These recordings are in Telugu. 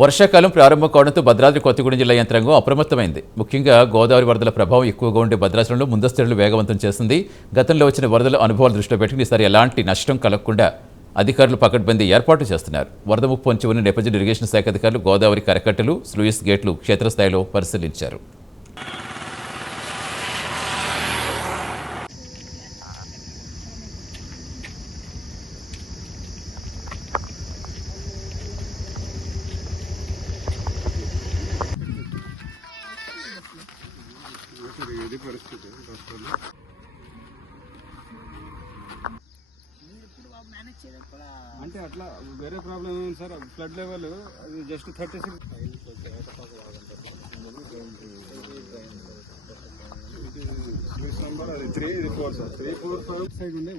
వర్షాకాలం ప్రారంభం కావడంతో భద్రాద్రి కొత్తగూడెం జిల్లా యంత్రాంగం అప్రమత్తమైంది. ముఖ్యంగా గోదావరి వరదల ప్రభావం ఎక్కువగా ఉండే భద్రాచలంలో ముందస్తు చర్యలు వేగవంతం చేస్తుంది. గతంలో వచ్చిన వరదల అనుభవాలు దృష్టిలో పెట్టుకుని ఈసారి ఎలాంటి నష్టం కలగకుండా అధికారులు పకడ్బందీ ఏర్పాట్లు చేస్తున్నారు. వరద ముప్పు పొంచి ఉన్న నేపథ్యంలో ఇరిగేషన్ శాఖ అధికారులు గోదావరి కరకట్టలు, స్లూయిస్ గేట్లు క్షేత్రస్థాయిలో పరిశీలించారు. అంటే అట్లా వేరే ప్రాబ్లం ఏమైంది సార్? ఫ్లడ్ లెవెల్ అది జస్ట్ 36 నెంబర్, అది 3 ఇది 4 సార్. 3, 4, 5 సైడ్ ఉండే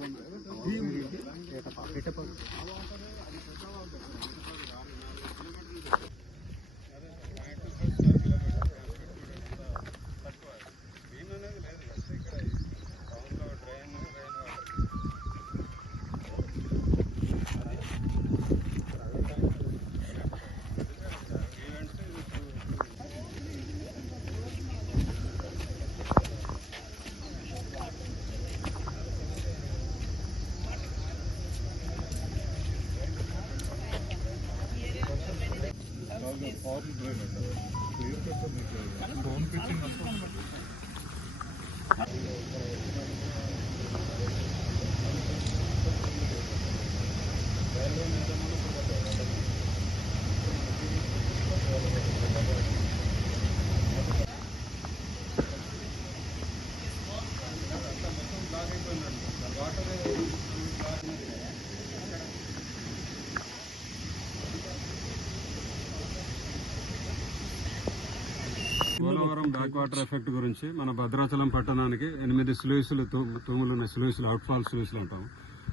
పోలవరం బ్యాక్ వాటర్ ఎఫెక్ట్ గురించి మన భద్రాచలం పట్టణానికి 8 స్లూయిస్లు తూములు ఉన్నాయి. స్లూయిస్లు, అవుట్ఫాల్ స్లూయిస్లు అంటాం.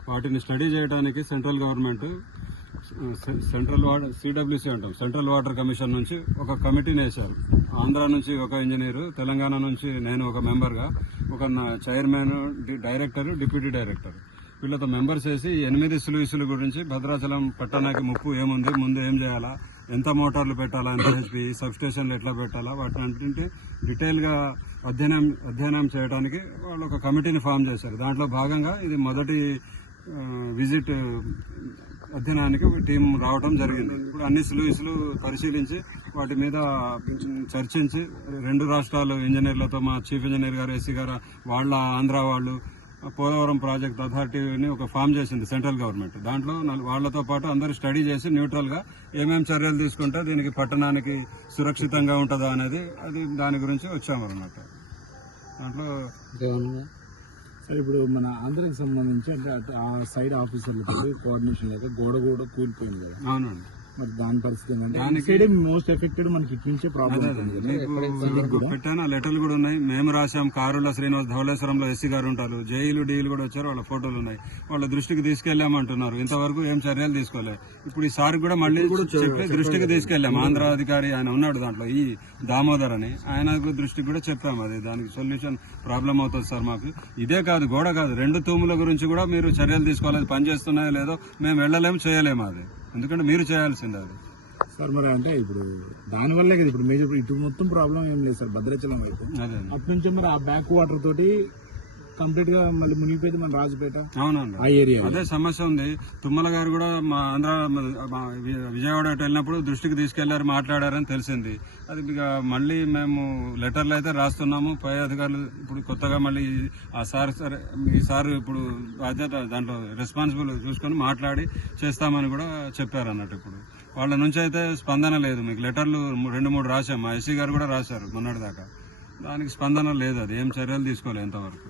వాటిని స్టడీ చేయడానికి సెంట్రల్ గవర్నమెంట్ CWC అంటాం, సెంట్రల్ వాటర్ కమిషన్ నుంచి ఒక కమిటీని వేశారు. ఆంధ్ర నుంచి ఒక ఇంజనీరు, తెలంగాణ నుంచి నేను ఒక మెంబర్గా, ఒక చైర్మన్, డైరెక్టర్, డిప్యూటీ డైరెక్టర్, వీళ్ళతో మెంబర్స్ వేసి 8 స్లూయిస్ల గురించి భద్రాచలం పట్టణానికి ముప్పు ఏముంది, ముందు ఏం చేయాలా, ఎంత మోటార్లు పెట్టాలా, NHP సబ్ స్టేషన్లు ఎట్లా పెట్టాలా, వాటి డీటెయిల్ గా అధ్యయనం చేయడానికి వాళ్ళు ఒక కమిటీని ఫామ్ చేశారు. దాంట్లో భాగంగా ఇది మొదటి విజిట్ అధ్యయనానికి టీం రావడం జరిగింది. ఇప్పుడు అన్ని స్లూయిస్లు పరిశీలించి వాటి మీద చర్చించి 2 రాష్ట్రాలు ఇంజనీర్లతో, మా చీఫ్ ఇంజనీర్ గారు, ఎస్సీ గారు, వాళ్ళ ఆంధ్ర వాళ్ళు, పోలవరం ప్రాజెక్ట్ అథారిటీని ఒక ఫామ్ చేసింది సెంట్రల్ గవర్నమెంట్. దాంట్లో వాళ్లతో పాటు అందరూ స్టడీ చేసి న్యూట్రల్ గా ఏమేమి చర్యలు తీసుకుంటే దీనికి పట్టణానికి సురక్షితంగా ఉంటుందా అనేది దాని గురించి వచ్చామన్నమాట. దాంట్లో సరే, ఇప్పుడు మన ఆంధ్రాకి సంబంధించి అంటే ఆ సైడ్ ఆఫీసర్లతో కోఆర్డినేషన్ లేక గోడ కూడా కూలిపోయింది కదా. అవునండి. మరి దాని పరిస్థితి ఏంటంటే మోస్ట్ ఎఫెక్టెడ్ మనకి ఇటు నుంచే ప్రాబ్లం పెట్టాను. లెటర్లు కూడా ఉన్నాయి, మేము రాశాం. కారుల శ్రీనివాస్, ధవళేశ్వరంలో ఎస్సీ గారు ఉంటారు, జైలు డీలు కూడా వచ్చారు, వాళ్ళ ఫోటోలు ఉన్నాయి. వాళ్ళ దృష్టికి తీసుకెళ్లామంటున్నారు. ఇంతవరకు ఏం చర్యలు తీసుకోలేదు. ఇప్పుడు ఈసారి కూడా మళ్ళీ చెప్పి దృష్టికి తీసుకెళ్లాం. ఆంధ్ర అధికారి ఆయన ఉన్నాడు దాంట్లో, ఈ దామోదర్ అని, ఆయన దృష్టికి కూడా చెప్పాము. అది దానికి సొల్యూషన్ ప్రాబ్లం అవుతుంది సార్ మాకు. ఇదే కాదు, గోడ కాదు, 2 తూముల గురించి కూడా మీరు చర్యలు తీసుకోవాలి. పని చేస్తున్నాయో లేదో మేము వెళ్ళలేము, చేయలేము. అది ఎందుకంటే మీరు చేయాల్సిందే అది సార్. మరి అంటే ఇప్పుడు దానివల్లే కదా ఇప్పుడు మేజర్ ఇటు మొత్తం ప్రాబ్లం ఏం లేదు సార్ భద్రాచలం వైపు. అటు నుంచి మరి ఆ బ్యాక్ వాటర్ తోటి కంప్లీట్ గా మళ్ళీ మునిగిపోయింది మన రాజపేట. అవునండి, ఆ ఏరియా అదే సమస్య ఉంది. తుమ్మల గారు కూడా మా ఆంధ్ర విజయవాడ వెళ్ళినప్పుడు దృష్టికి తీసుకెళ్లారు, మాట్లాడారని తెలిసింది. అది మళ్ళీ మేము లెటర్లు అయితే రాస్తున్నాము. పై అధికారులు ఇప్పుడు కొత్తగా మళ్ళీ ఆ సార్ ఈసారి ఇప్పుడు బాధ్యత దాంట్లో రెస్పాన్సిబుల్ చూసుకొని మాట్లాడి చేస్తామని కూడా చెప్పారు అన్నట్టు. ఇప్పుడు వాళ్ళ నుంచి అయితే స్పందన లేదు. మీకు లెటర్లు 2-3 రాశాం, మా ఎస్సీ గారు కూడా రాశారు మొన్నటి దాకా. దానికి స్పందన లేదు. అది ఏం చర్యలు తీసుకోలేదు ఇంతవరకు.